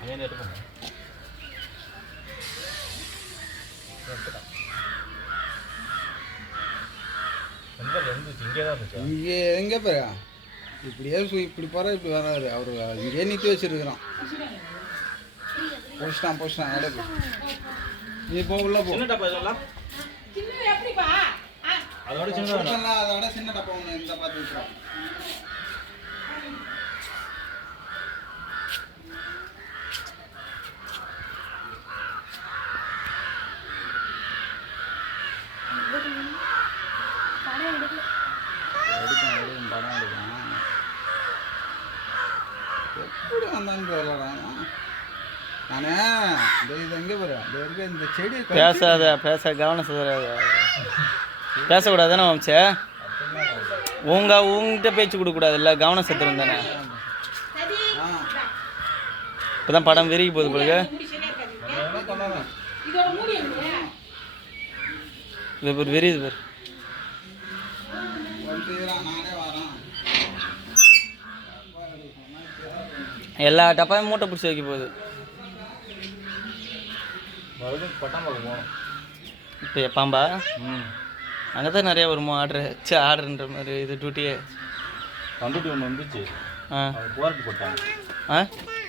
அங்கே எடுப்போம். இங்கே எங்கே போயா இப்படியே இப்படி போகிற இப்படி வராது அவர் இங்கே நிற்க வச்சுருக்குறான். போச்சிட்டான் இடக்கு நீ போ உள்ள போ. அதோட சின்ன டப்பா ஒன்று இந்த பார்த்து விட்டுறான். எடுக்கும் படம் எடுக்கலாம். எப்படி வந்தான்னு தெரியலடா. நானே இது எங்கே போகிறேன் இந்த செடி பேச கவனம் பேசக்கூடாது தானே வம்சே. உங்ககிட்ட பேச்சு கொடுக்கக்கூடாது இல்லை, கவனம் செத்துரும் தானே. இப்போ தான் படம் விரிக்க போகுது பிறகு. இது பேர் விரியுது பேர். எல்லா டப்பாயும் மூட்டை பிடிச்சி வைக்க போகுது. இப்போ பாம்பா அங்கே தான் நிறையா வருமா ஆர்டருன்ற மாதிரி இது டியூட்டியே. கண்டுட்டி ஒன்று வந்துச்சு. போராட்டு போட்டாங்க.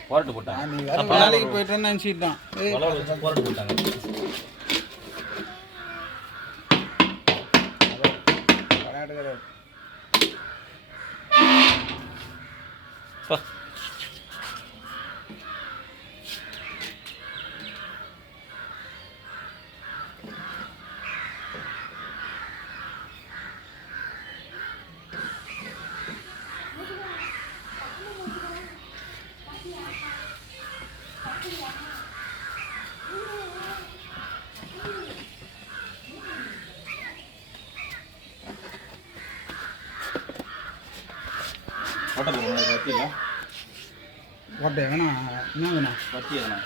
போராட்டு போட்டாங்க. அப்போ நாளைக்கு போயிட்டேன்னு நினச்சிட்டான். போராட்டு போட்டாங்க. ஓட்டை வேணா என்ன வேணா பத்தி வேணா